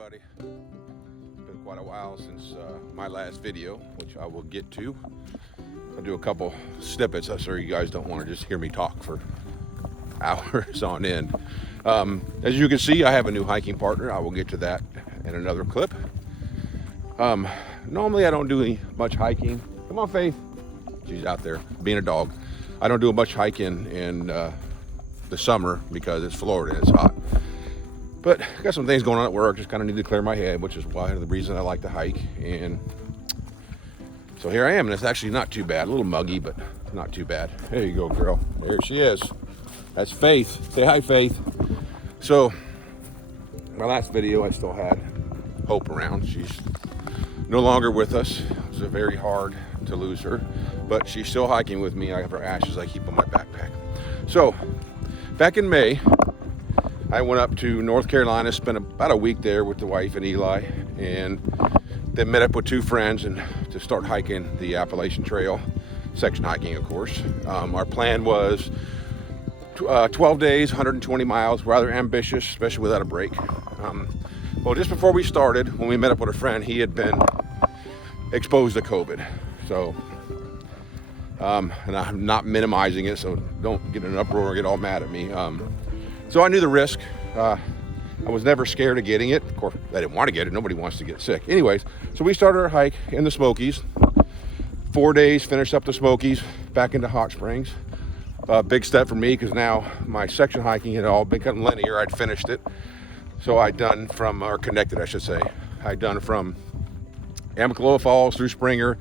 everybody. It's been quite a while since my last video, which I will get to. I'll do a couple snippets so you guys don't want to just hear me talk for hours on end. As you can see, I have a new hiking partner. I will get to that in another clip. Normally I don't do much hiking. Come on, Faith. She's out there being a dog. I don't do much hiking in the summer because it's Florida and it's hot. But I got some things going on at work, just kind of need to clear my head, which is why the reason I like to hike. And so here I am, and it's actually not too bad. A little muggy, but not too bad. There you go, girl. There she is. That's Faith. Say hi, Faith. So my last video, I still had Hope around. She's no longer with us. It was very hard to lose her, but she's still hiking with me. I have her ashes I keep on my backpack. So back in May, I went up to North Carolina, spent about a week there with the wife and Eli, and then met up with two friends and to start hiking the Appalachian Trail, section hiking, of course. Our plan was 12 days, 120 miles, rather ambitious, especially without a break. Well, just before we started, when we met up with a friend, he had been exposed to COVID. So, and I'm not minimizing it, so don't get in an uproar or get all mad at me. So I knew the risk. I was never scared of getting it. Of course, I didn't want to get it. Nobody wants to get sick. Anyways, so we started our hike in the Smokies. 4 days, finished up the Smokies, back into Hot Springs. Big step for me because now my section hiking had all been kind of linear. I'd finished it. So I'd done from, or connected, I should say. I'd done from Amicaloa Falls through Springer,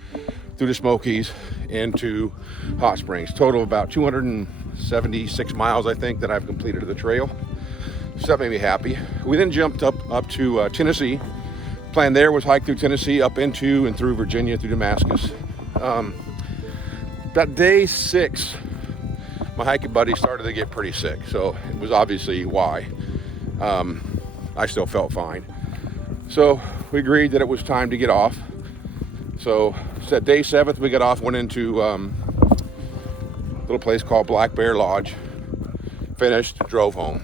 through the Smokies, into Hot Springs. Total of about 276 miles, I think, that I've completed of the trail. So that made me happy. We then jumped up to Tennessee. Plan there was hike through Tennessee, up into and through Virginia, through Damascus. About day 6, my hiking buddy started to get pretty sick. So it was obviously why. I still felt fine. So we agreed that it was time to get off. So said day 7th, we got off, went into a little place called Black Bear Lodge, finished, drove home.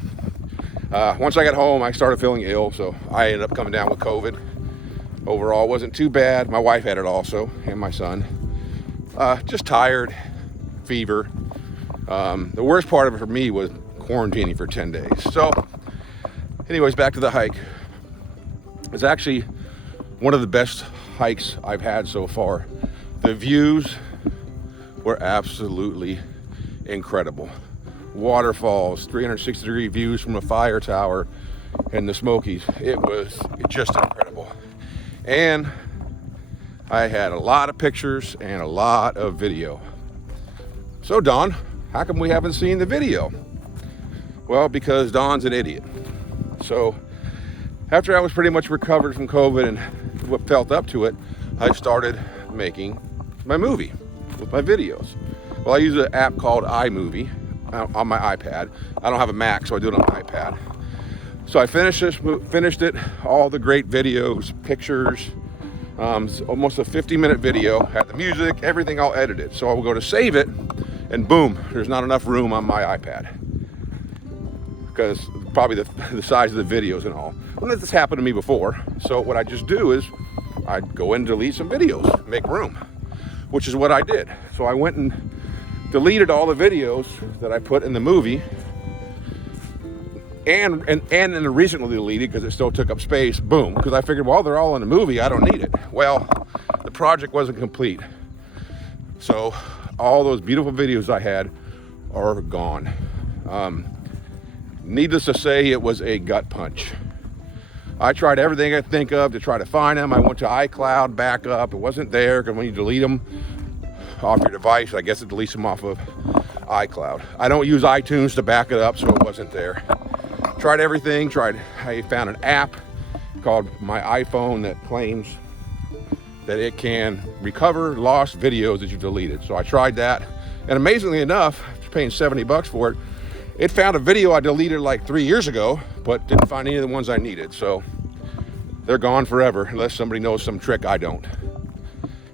Once I got home, I started feeling ill, so I ended up coming down with COVID. Overall, it wasn't too bad. My wife had it also, and my son. Just tired, fever. The worst part of it for me was quarantining for 10 days. So anyways, back to the hike. It's actually one of the best hikes I've had so far. The views were absolutely incredible. Waterfalls, 360-degree views from a fire tower in the Smokies. It was just incredible. And I had a lot of pictures and a lot of video. So Dawn, how come we haven't seen the video? Well, because Dawn's an idiot. So after I was pretty much recovered from COVID and what felt up to it, I started making my movie with my videos. Well, I use an app called iMovie on my iPad. I don't have a Mac, so I do it on my iPad. So I finished it, all the great videos, pictures, almost a 50-minute video, had the music, everything all edited. So I will go to save it, and boom, there's not enough room on my iPad. Because probably the size of the videos and all. Well, this has happened to me before. So what I just do is I go in and delete some videos, make room, which is what I did. So I went and deleted all the videos that I put in the movie and then recently deleted because it still took up space, boom. Because I figured, well, they're all in the movie, I don't need it. Well, the project wasn't complete. So all those beautiful videos I had are gone. Needless to say, it was a gut punch. I tried everything I could think of to try to find them. I went to iCloud backup. It wasn't there because when you delete them off your device, I guess it deletes them off of iCloud. I don't use iTunes to back it up, so it wasn't there. Tried everything. I found an app called My iPhone that claims that it can recover lost videos that you deleted. So I tried that, and amazingly enough, after paying $70 for it, it found a video I deleted like 3 years ago, but didn't find any of the ones I needed. So they're gone forever, unless somebody knows some trick I don't.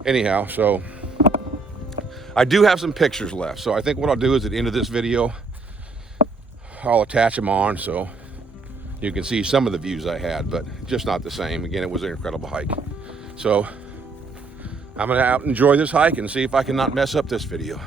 Anyhow, so I do have some pictures left. So I think what I'll do is at the end of this video, I'll attach them on so you can see some of the views I had, but just not the same. Again, it was an incredible hike. So I'm gonna out enjoy this hike and see if I can not mess up this video.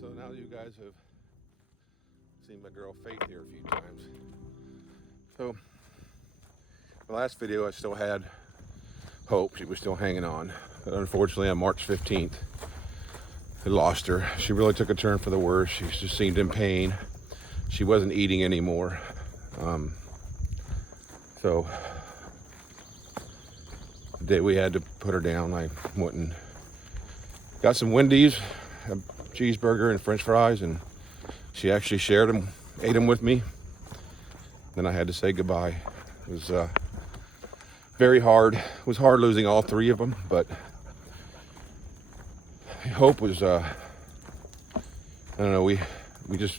So now you guys have seen my girl Faith here a few times. So the last video I still had hope. She was still hanging on. But unfortunately on March 15th, I lost her. She really took a turn for the worse. She just seemed in pain. She wasn't eating anymore. So the day we had to put her down, I went and got some Wendy's, a cheeseburger and French fries, and she actually shared them, ate them with me. Then I had to say goodbye. It was very hard. It was hard losing all three of them, but Hope was, I don't know, we just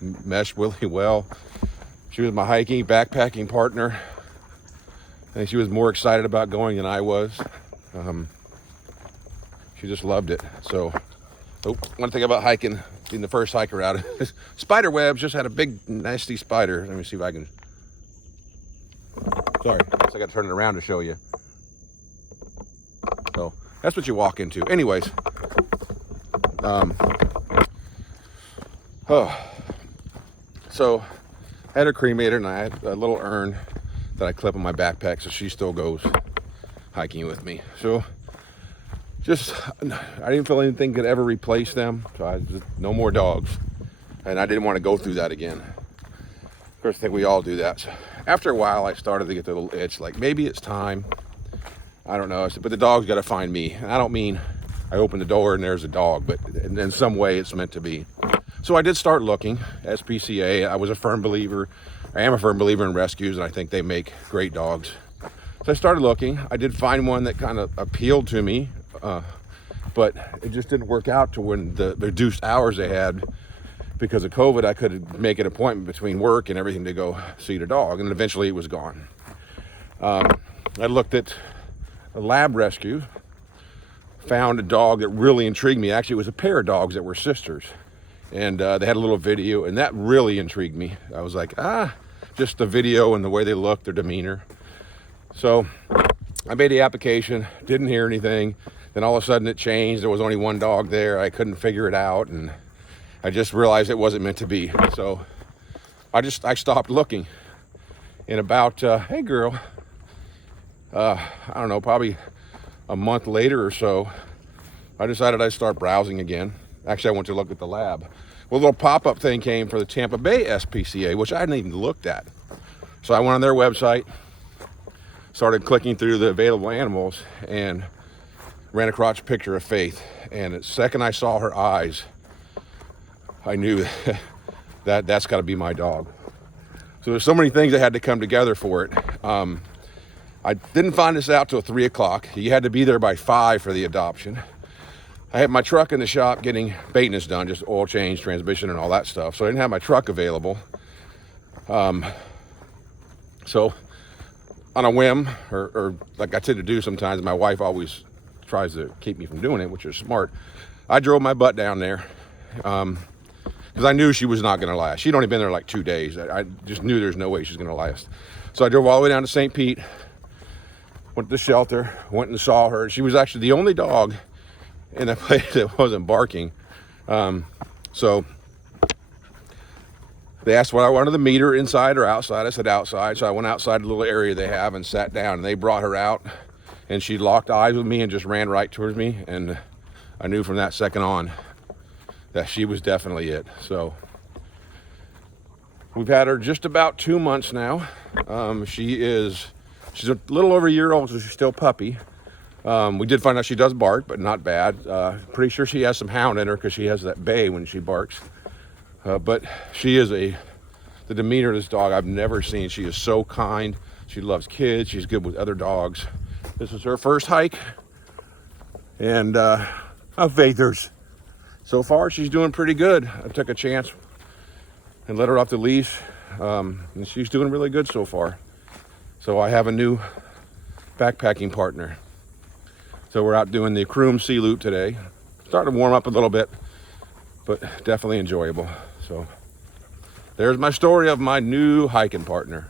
meshed really well. She was my hiking, backpacking partner. I think she was more excited about going than I was. She just loved it. So, one thing about hiking, being the first hiker out, spider webs. Just had a big nasty spider. Let me see if I can. Sorry, I got to turn it around to show you. So that's what you walk into. Anyways, so I had her cremated, and I had a little urn that I clip on my backpack, so she still goes hiking with me. So just, I didn't feel anything could ever replace them. So no more dogs, and I didn't want to go through that again. Of course, I think we all do that. So after a while, I started to get the little itch, like maybe it's time. I don't know. I said, but the dog's got to find me. And I don't mean I open the door and there's a dog, but in some way it's meant to be. So I did start looking. SPCA, I am a firm believer in rescues, and I think they make great dogs. So I started looking. I did find one that kind of appealed to me, but it just didn't work out to when the reduced hours they had. Because of COVID, I could make an appointment between work and everything to go see the dog, and eventually it was gone. I looked at a lab rescue found a dog that really intrigued me. Actually, it was a pair of dogs that were sisters, and they had a little video, and that really intrigued me. I was like, just the video and the way they looked, their demeanor. So I made the application, didn't hear anything. Then all of a sudden it changed. There was only one dog there. I couldn't figure it out, and I just realized it wasn't meant to be. So I stopped looking. And about, hey girl, I don't know, probably a month later or so, I decided I'd start browsing again. Actually, I went to look at the lab. Well, a little pop-up thing came for the Tampa Bay SPCA, which I hadn't even looked at. So I went on their website, started clicking through the available animals, and ran across a picture of Faith. And the second I saw her eyes, I knew that that's got to be my dog. So there's so many things that had to come together for it. I didn't find this out till 3 o'clock. You had to be there by 5 for the adoption. I had my truck in the shop getting maintenance done, just oil change, transmission, and all that stuff. So I didn't have my truck available. So on a whim, or like I tend to do sometimes, my wife always tries to keep me from doing it, which is smart. I drove my butt down there because I knew she was not going to last. She'd only been there like 2 days. I just knew there's no way she's going to last. So I drove all the way down to St. Pete, went to the shelter, went and saw her. She was actually the only dog in that place that wasn't barking. So they asked what I wanted to meet her, inside or outside. I said outside. So I went outside the little area they have and sat down, and they brought her out, and she locked eyes with me and just ran right towards me. And I knew from that second on that she was definitely it. So we've had her just about 2 months now. She's a little over a year old, so she's still puppy. We did find out she does bark, but not bad. Pretty sure she has some hound in her because she has that bay when she barks. But she is the demeanor of this dog I've never seen. She is so kind. She loves kids. She's good with other dogs. This is her first hike. And Faithers. So far, she's doing pretty good. I took a chance and let her off the leash. And she's doing really good so far. So I have a new backpacking partner. So we're out doing the Croom Sea Loop today. Starting to warm up a little bit, but definitely enjoyable. So there's my story of my new hiking partner.